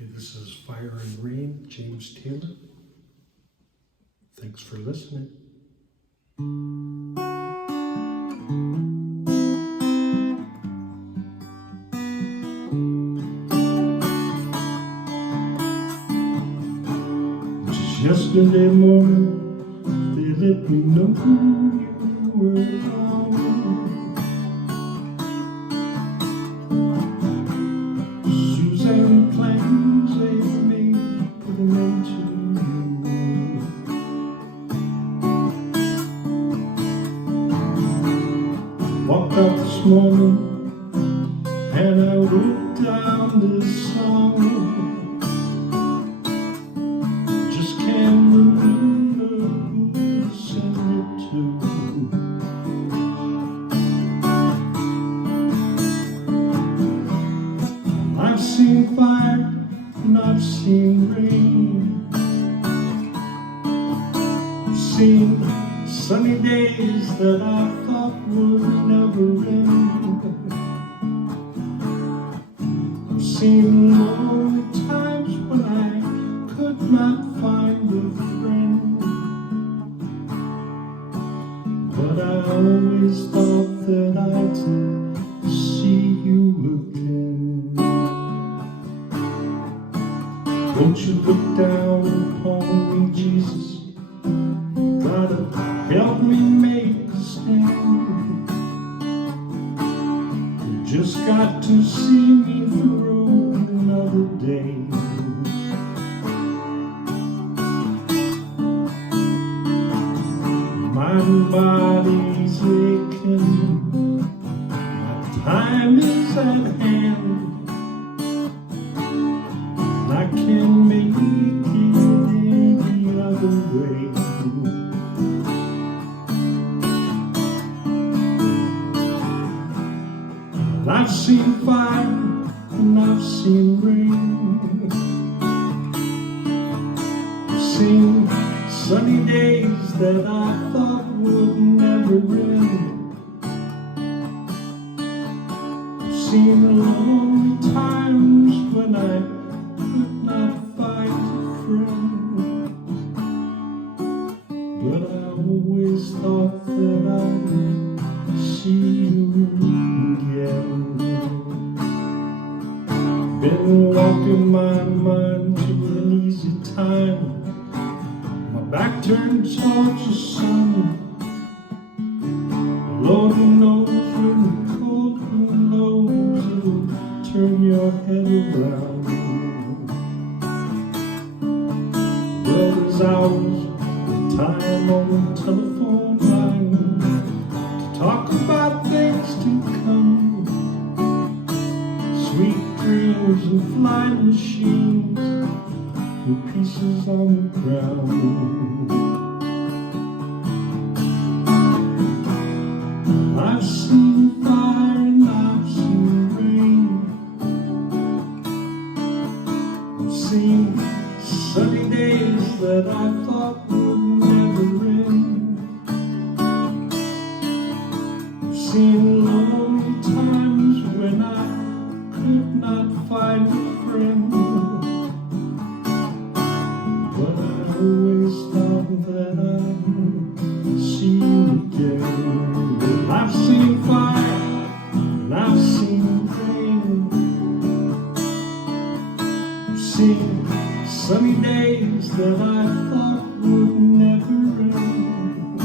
Okay, this is Fire and Rain, James Taylor. Thanks for listening. Just yesterday morning, they let me know you were gone. Suzanne plans they made put an end to you. Walked out this morning and I wrote down this song. Just can't remember who to send it to. I've seen fire and I've seen rain. I've seen sunny days that I thought would never end. I've seen lonely times when I could not find a friend. But I always thought that I'd see you again. Won't you look down upon me, Jesus? Gotta help me make a stand. You just got to see me through another day. My body's aching, my time is at hand. I can make it any other way. I've seen fire and I've seen rain. I've seen sunny days that I thought would never end. I've seen lonely times when I could not find a friend. But I always thought that I would see you again. Been walking my mind to an easy time, my back turned towards the sun. Lord knows when the cold wind blows, it'll turn your head around. Well, there's hours of time on the telephone line to talk about things to come. Sweet dreams and flying machines with pieces on the ground. I've seen fire and I've seen rain. I've seen sunny days that I thought would never end. I've seen lonely times when I could not find a friend. But I always thought that I'd see you again. I've seen fire and I've seen rain. I've seen sunny days that I thought would never end.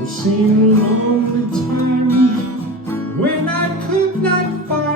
I've seen lonely times when I could not find